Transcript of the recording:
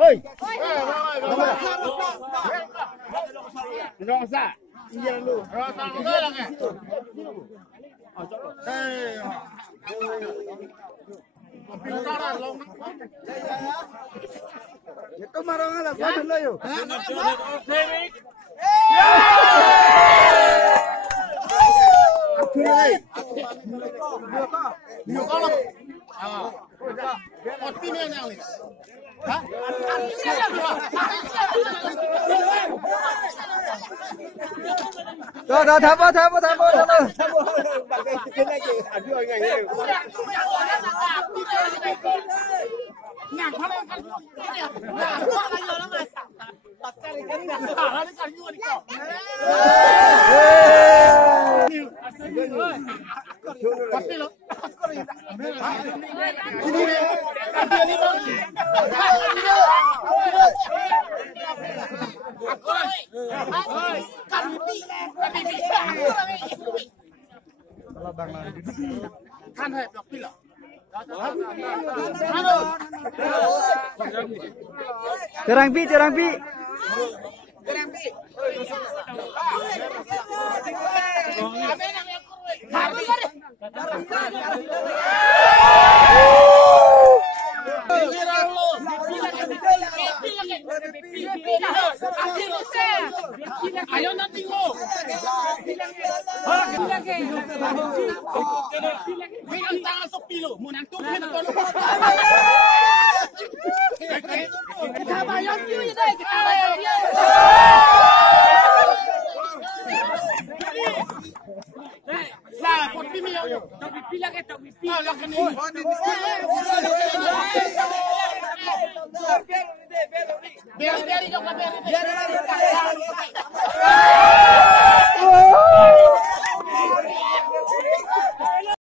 Hei. Rosa. Iya lu. Rosa lu lagi. Itu marang ala gua dulu yuk. Terang pi. Ayo nanti lo. Pegang tangan sopi lo, mau nanti kita kalau. Kita bayar dia deh, kita bayar dia. Lah, kopi mi yo. Tak pipi lagi, tak pipi. Lah kini. Biar lo biar.